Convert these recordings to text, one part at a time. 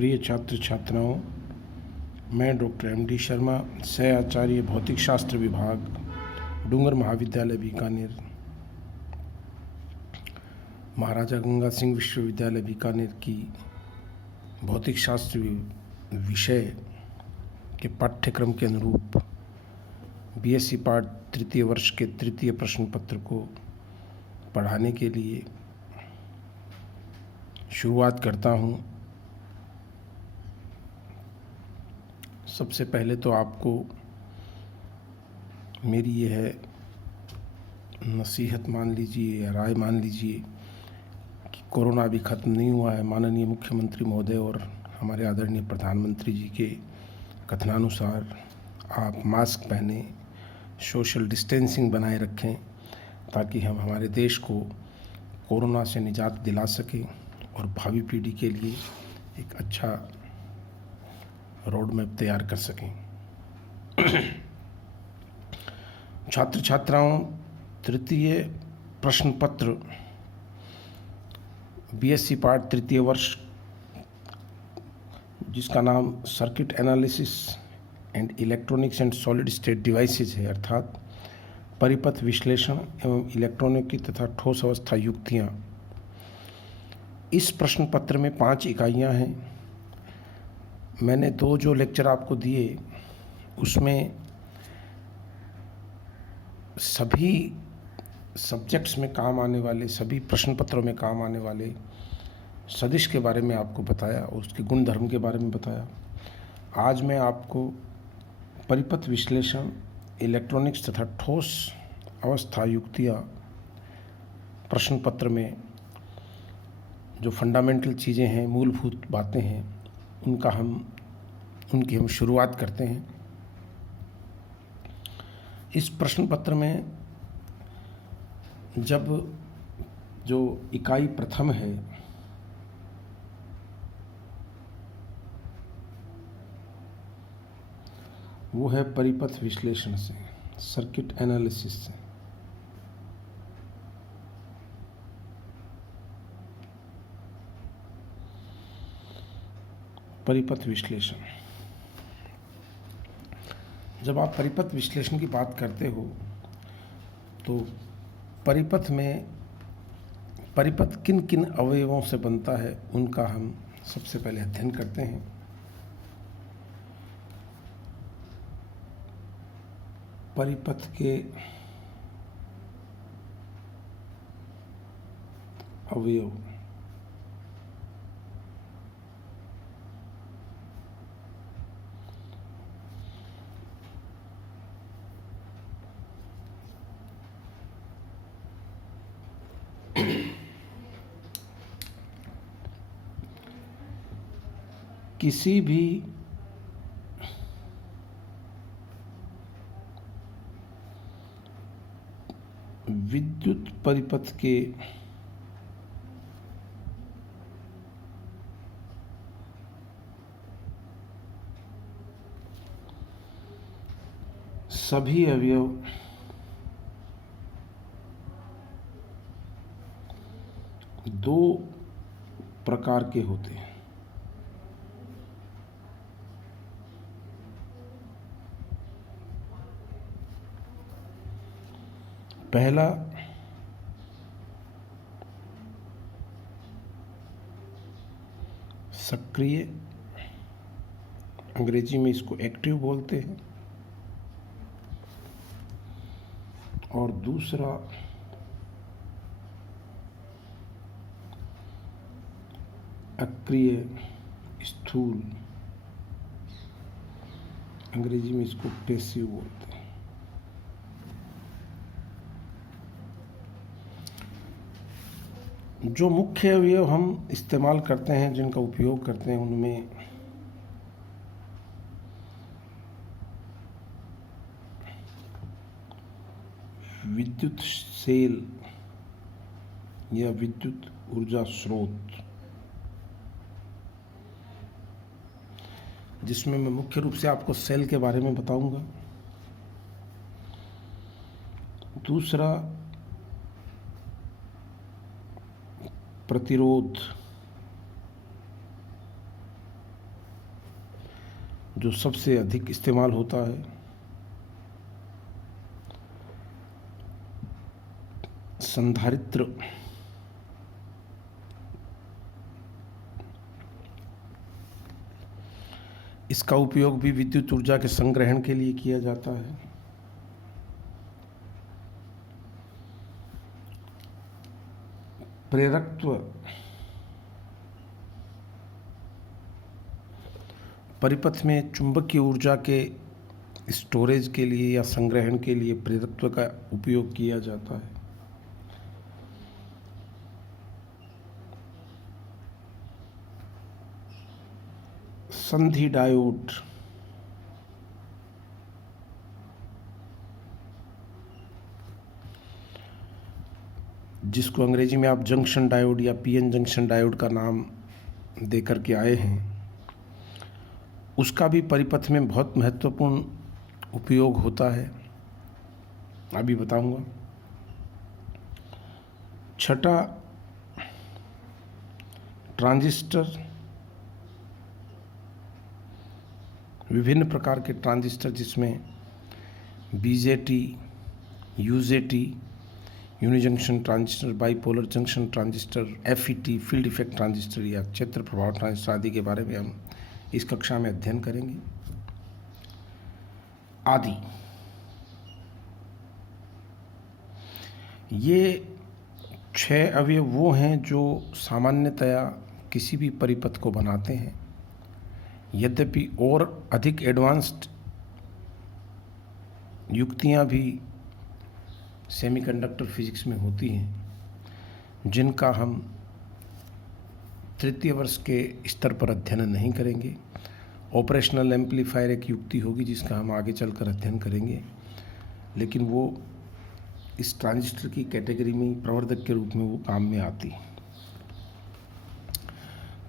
प्रिय छात्र छात्राओं, मैं डॉक्टर एम.डी. शर्मा, सह आचार्य भौतिक शास्त्र विभाग, डूंगर महाविद्यालय बीकानेर, महाराजा गंगा सिंह विश्वविद्यालय बीकानेर की भौतिक शास्त्र विषय के पाठ्यक्रम के अनुरूप बीएससी पाठ तृतीय वर्ष के तृतीय प्रश्न पत्र को पढ़ाने के लिए शुरुआत करता हूँ। सबसे पहले तो आपको मेरी यह नसीहत मान लीजिए या राय मान लीजिए कि कोरोना अभी ख़त्म नहीं हुआ है। माननीय मुख्यमंत्री महोदय और हमारे आदरणीय प्रधानमंत्री जी के कथनानुसार आप मास्क पहने, सोशल डिस्टेंसिंग बनाए रखें ताकि हम हमारे देश को कोरोना से निजात दिला सकें और भावी पीढ़ी के लिए एक अच्छा रोड मैप तैयार कर सकें। छात्र छात्राओं, तृतीय प्रश्न पत्र बीएससी पार्ट तृतीय वर्ष जिसका नाम circuit analysis and electronics and solid state devices है, अर्थात परिपथ विश्लेषण एवं इलेक्ट्रॉनिकी तथा ठोस अवस्था युक्तियाँ। इस प्रश्न पत्र में 5 इकाइयाँ हैं। मैंने 2 जो लेक्चर आपको दिए उसमें सभी सब्जेक्ट्स में काम आने वाले, सभी प्रश्न पत्रों में काम आने वाले सदिश के बारे में आपको बताया और उसके गुण धर्म के बारे में बताया। आज मैं आपको परिपथ विश्लेषण, इलेक्ट्रॉनिक्स तथा ठोस अवस्था युक्तियाँ प्रश्न पत्र में जो फंडामेंटल चीज़ें हैं, मूलभूत बातें हैं, उनकी हम शुरुआत करते हैं। इस प्रश्न पत्र में जब जो इकाई प्रथम है वो है परिपथ विश्लेषण से, सर्किट एनालिसिस से। परिपथ विश्लेषण, जब आप परिपथ विश्लेषण की बात करते हो तो परिपथ किन किन अवयवों से बनता है उनका हम सबसे पहले अध्ययन करते हैं। परिपथ के अवयव किसी भी विद्युत परिपथ के सभी अवयव दो प्रकार के होते हैं। पहला सक्रिय, अंग्रेजी में इसको एक्टिव बोलते हैं, और दूसरा अक्रिय, स्थूल, अंग्रेजी में इसको पैसिव बोलते हैं। जो मुख्य अवयव हम इस्तेमाल करते हैं, जिनका उपयोग करते हैं, उनमें विद्युत सेल या विद्युत ऊर्जा स्रोत, जिसमें मैं मुख्य रूप से आपको सेल के बारे में बताऊंगा। दूसरा प्रतिरोध, जो सबसे अधिक इस्तेमाल होता है, संधारित्र इसका उपयोग भी विद्युत ऊर्जा के संग्रहण के लिए किया जाता है। प्रेरकत्व परिपथ में चुंबकीय ऊर्जा के स्टोरेज के लिए या संग्रहण के लिए प्रेरकत्व का उपयोग किया जाता है। संधि डायोड जिसको अंग्रेजी में आप जंक्शन डायोड या पीएन जंक्शन डायोड का नाम देकर के आए हैं, उसका भी परिपथ में बहुत महत्वपूर्ण उपयोग होता है, अभी बताऊंगा। छठा, ट्रांजिस्टर। विभिन्न प्रकार के ट्रांजिस्टर जिसमें BJT, UJT, unijunction transistor, bipolar junction transistor, FET, field effect transistor या क्षेत्र प्रभाव ट्रांजिस्टर आदि के बारे में हम इस कक्षा में अध्ययन करेंगे। आदि ये 6 अवयव वो हैं जो सामान्यतया किसी भी परिपथ को बनाते हैं। यद्यपि और अधिक एडवांस्ड युक्तियां भी सेमीकंडक्टर फिजिक्स में होती हैं, जिनका हम तृतीय वर्ष के स्तर पर अध्ययन नहीं करेंगे। ऑपरेशनल एम्पलीफायर एक युक्ति होगी जिसका हम आगे चलकर अध्ययन करेंगे, लेकिन वो इस ट्रांजिस्टर की कैटेगरी में प्रवर्धक के रूप में वो काम में आती।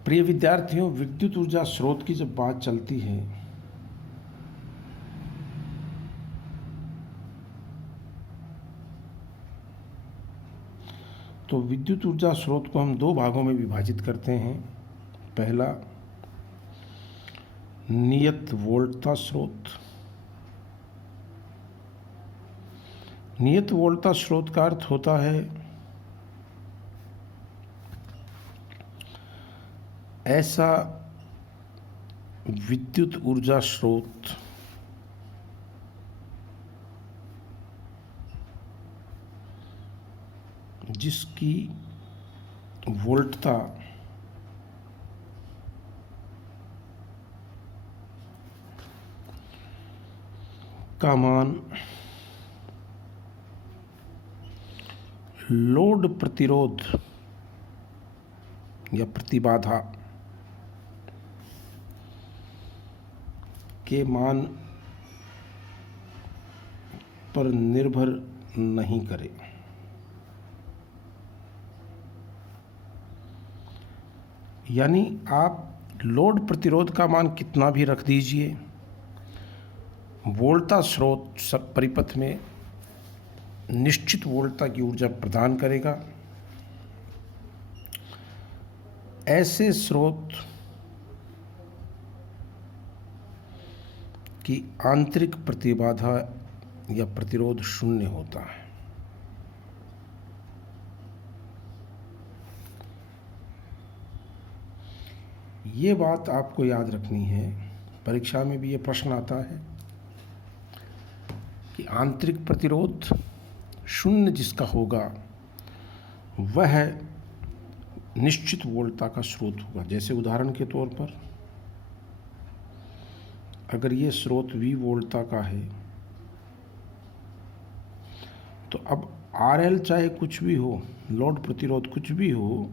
प्रिय विद्यार्थियों, विद्युत ऊर्जा स्रोत की जब बात चलती है तो विद्युत ऊर्जा स्रोत को हम 2 भागों में विभाजित करते हैं। पहला, नियत वोल्टता स्रोत। नियत वोल्टता स्रोत का अर्थ होता है ऐसा विद्युत ऊर्जा स्रोत जिसकी वोल्टता का मान लोड प्रतिरोध या प्रतिबाधा के मान पर निर्भर नहीं करे। यानी आप लोड प्रतिरोध का मान कितना भी रख दीजिए, वोल्टता स्रोत सब परिपथ में निश्चित वोल्टता की ऊर्जा प्रदान करेगा। ऐसे स्रोत की आंतरिक प्रतिबाधा या प्रतिरोध शून्य होता है। ये बात आपको याद रखनी है, परीक्षा में भी ये प्रश्न आता है कि आंतरिक प्रतिरोध शून्य जिसका होगा वह निश्चित वोल्टता का स्रोत होगा। जैसे उदाहरण के तौर पर अगर ये स्रोत V वोल्टता का है तो अब RL चाहे कुछ भी हो, लोड प्रतिरोध कुछ भी हो,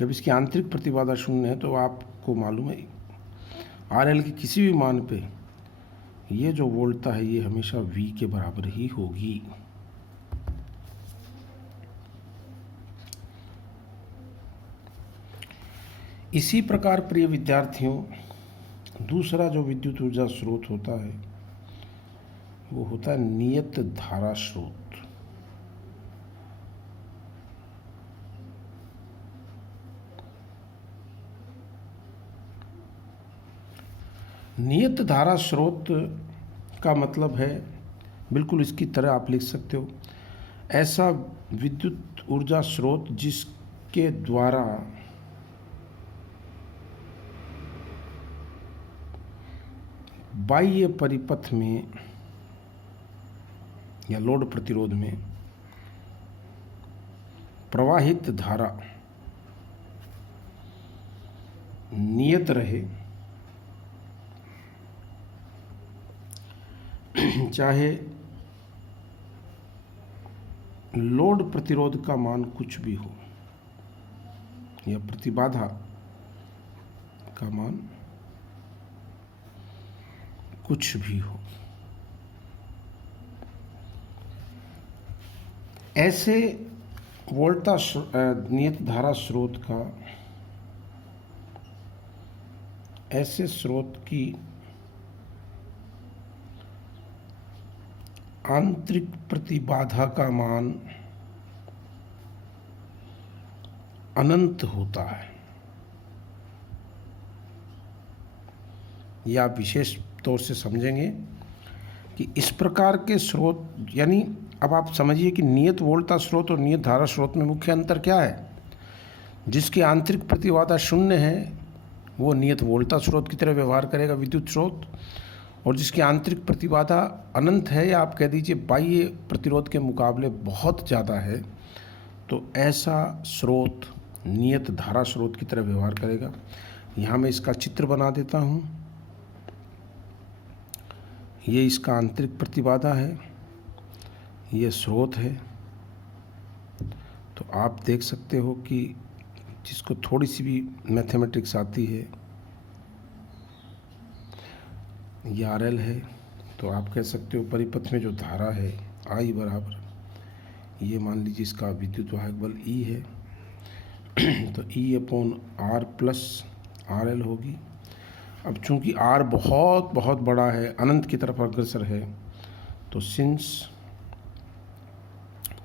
जब इसकी आंतरिक प्रतिबाधा शून्य है तो आपको मालूम है RL के किसी भी मान पे ये जो वोल्टता है ये हमेशा V के बराबर ही होगी। इसी प्रकार प्रिय विद्यार्थियों, दूसरा जो विद्युत ऊर्जा स्रोत होता है वो होता है नियत धारा स्रोत। नियत धारा स्रोत का मतलब है, बिल्कुल इसकी तरह आप लिख सकते हो, ऐसा विद्युत ऊर्जा स्रोत जिसके द्वारा बाह्य परिपथ में या लोड प्रतिरोध में प्रवाहित धारा नियत रहे, चाहे लोड प्रतिरोध का मान कुछ भी हो या प्रतिबाधा का मान कुछ भी हो। ऐसे नियत धारा स्रोत का, ऐसे स्रोत की आंतरिक प्रतिबाधा का मान अनंत होता है, या विशेष तौर से समझेंगे कि इस प्रकार के स्रोत, यानी अब आप समझिए कि नियत वोल्टा स्रोत और नियत धारा स्रोत में मुख्य अंतर क्या है। जिसकी आंतरिक प्रतिबाधा शून्य है वो नियत वोल्टा स्रोत की तरह व्यवहार करेगा, विद्युत स्रोत, और जिसकी आंतरिक प्रतिबाधा अनंत है, या आप कह दीजिए बाह्य प्रतिरोध के मुकाबले बहुत ज़्यादा है, तो ऐसा स्रोत नियत धारा स्रोत की तरह व्यवहार करेगा। यहाँ मैं इसका चित्र बना देता हूँ। ये इसका आंतरिक प्रतिबाधा है, ये स्रोत है। तो आप देख सकते हो कि जिसको थोड़ी सी भी मैथमेटिक्स आती है, ये RL है, तो आप कह सकते हो परिपथ में जो धारा है I बराबर, ये मान लीजिए इसका विद्युत वाहक बल E है, तो E/R प्लस RL होगी। अब चूंकि R बहुत बहुत बड़ा है, अनंत की तरफ अग्रसर है, तो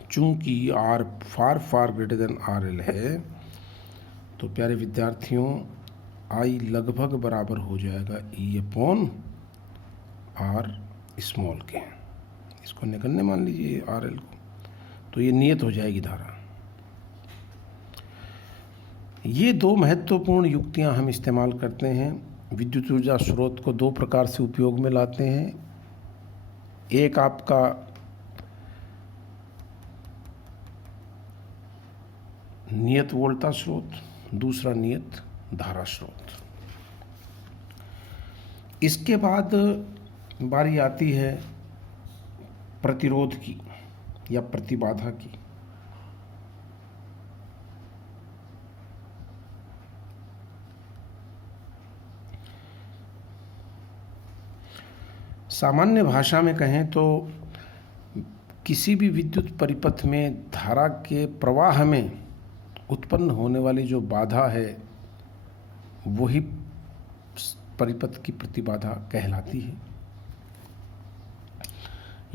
चूंकि R फार फार ग्रेटर देन RL है, तो प्यारे विद्यार्थियों I लगभग बराबर हो जाएगा E/R स्मॉल के। इसको निकलने मान लीजिए RL को, तो ये नियत हो जाएगी धारा। ये दो महत्वपूर्ण युक्तियां हम इस्तेमाल करते हैं। विद्युत ऊर्जा स्रोत को दो प्रकार से उपयोग में लाते हैं। एक आपका नियत वोल्टा स्रोत, दूसरा नियत धारा स्रोत। इसके बाद बारी आती है प्रतिरोध की या प्रतिबाधा की। सामान्य भाषा में कहें तो किसी भी विद्युत परिपथ में धारा के प्रवाह में उत्पन्न होने वाली जो बाधा है वही परिपथ की प्रतिबाधा कहलाती है।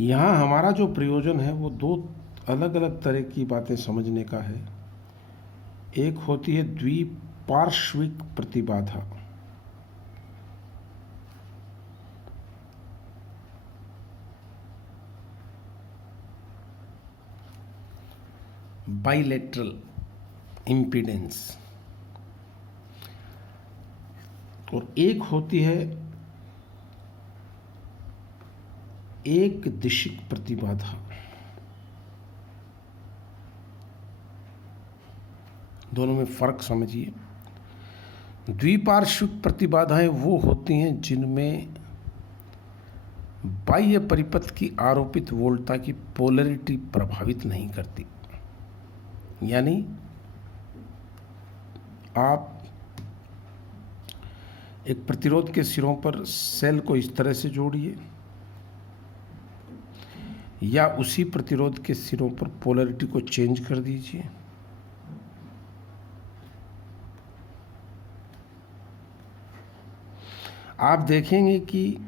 यहाँ हमारा जो प्रयोजन है वो दो अलग अलग तरह की बातें समझने का है। एक होती है द्विपार्श्विक प्रतिबाधा, बाइलेटरल इम्पीडेंस, और एक होती है एक दिशिक प्रतिबाधा। दोनों में फर्क समझिए। द्विपार्श्विक प्रतिबाधाएं वो होती हैं जिनमें बाह्य परिपथ की आरोपित वोल्टता की पोलैरिटी प्रभावित नहीं करती। यानी आप एक प्रतिरोध के सिरों पर सेल को इस तरह से जोड़िए, या उसी प्रतिरोध के सिरों पर पोलैरिटी को चेंज कर दीजिए, आप देखेंगे कि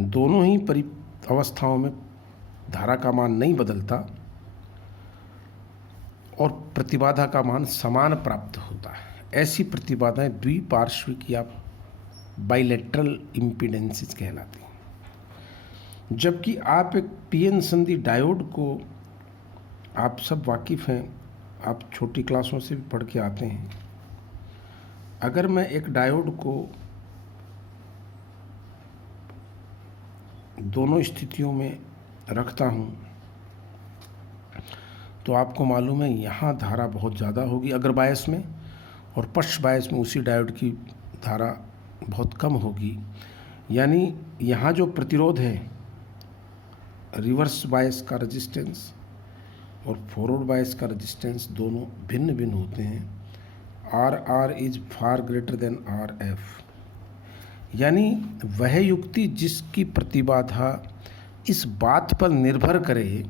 दोनों ही अवस्थाओं में धारा का मान नहीं बदलता और प्रतिबाधा का मान समान प्राप्त होता है। ऐसी प्रतिबाधाएं द्विपार्श्विक या बाइलेटरल इम्पीडेंसेस कहलाती हैं। जबकि आप एक पीएन संधि डायोड को, आप सब वाकिफ़ हैं, आप छोटी क्लासों से भी पढ़ के आते हैं। अगर मैं एक डायोड को दोनों स्थितियों में रखता हूँ तो आपको मालूम है यहाँ धारा बहुत ज़्यादा होगी अग्र बायस में, और पश्च बायस में उसी डायोड की धारा बहुत कम होगी। यानी यहाँ जो प्रतिरोध है, रिवर्स बायस का रेजिस्टेंस और फॉरवर्ड बायस का रेजिस्टेंस दोनों भिन्न भिन्न होते हैं। R is far greater than R F. यानी वह युक्ति जिसकी प्रतिबाधा इस बात पर निर्भर करे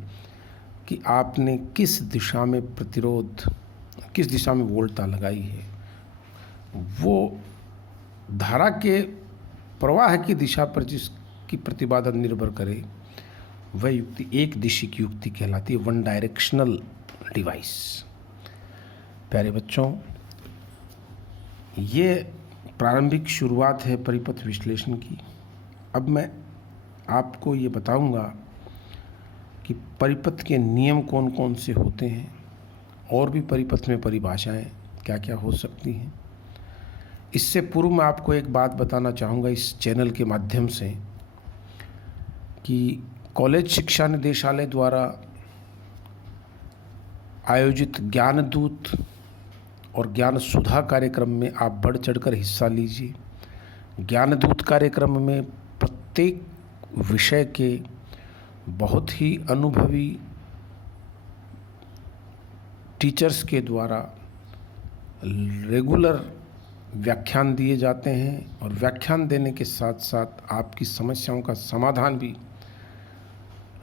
कि आपने किस दिशा में प्रतिरोध, किस दिशा में वोल्टता लगाई है, वो धारा के प्रवाह की दिशा पर जिसकी प्रतिबाधा निर्भर करे, वह युक्ति एक दिशी की युक्ति कहलाती है, वन डायरेक्शनल डिवाइस। प्यारे बच्चों, ये प्रारंभिक शुरुआत है परिपथ विश्लेषण की। अब मैं आपको ये बताऊंगा कि परिपथ के नियम कौन कौन से होते हैं और भी परिपथ में परिभाषाएं क्या क्या हो सकती हैं। इससे पूर्व मैं आपको एक बात बताना चाहूँगा इस चैनल के माध्यम से कि कॉलेज शिक्षा निदेशालय द्वारा आयोजित ज्ञानदूत और ज्ञान सुधा कार्यक्रम में आप बढ़ चढ़कर हिस्सा लीजिए। ज्ञानदूत कार्यक्रम में प्रत्येक विषय के बहुत ही अनुभवी टीचर्स के द्वारा रेगुलर व्याख्यान दिए जाते हैं, और व्याख्यान देने के साथ साथ आपकी समस्याओं का समाधान भी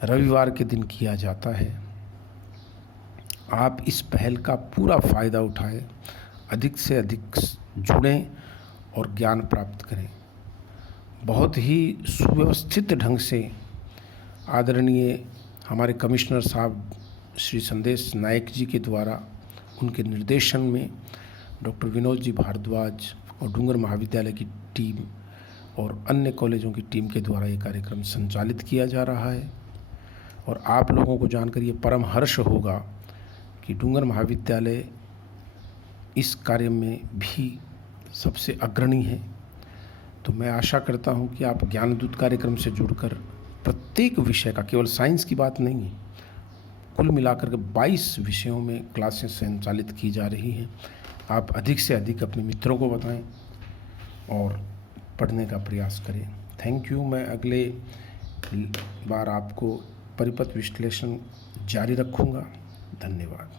रविवार के दिन किया जाता है। आप इस पहल का पूरा फ़ायदा उठाएं, अधिक से अधिक जुड़ें और ज्ञान प्राप्त करें। बहुत ही सुव्यवस्थित ढंग से आदरणीय हमारे कमिश्नर साहब श्री संदेश नायक जी के द्वारा, उनके निर्देशन में डॉक्टर विनोद जी भारद्वाज और डूंगर महाविद्यालय की टीम और अन्य कॉलेजों की टीम के द्वारा ये कार्यक्रम संचालित किया जा रहा है। और आप लोगों को जानकर ये परम हर्ष होगा कि डूंगर महाविद्यालय इस कार्य में भी सबसे अग्रणी है। तो मैं आशा करता हूं कि आप ज्ञानदूत कार्यक्रम से जुड़कर प्रत्येक विषय का, केवल साइंस की बात नहीं है, कुल मिलाकर के 22 विषयों में क्लासें संचालित की जा रही हैं। आप अधिक से अधिक अपने मित्रों को बताएं और पढ़ने का प्रयास करें। Thank you. मैं अगले बार आपको परिपथ विश्लेषण जारी रखूँगा। धन्यवाद।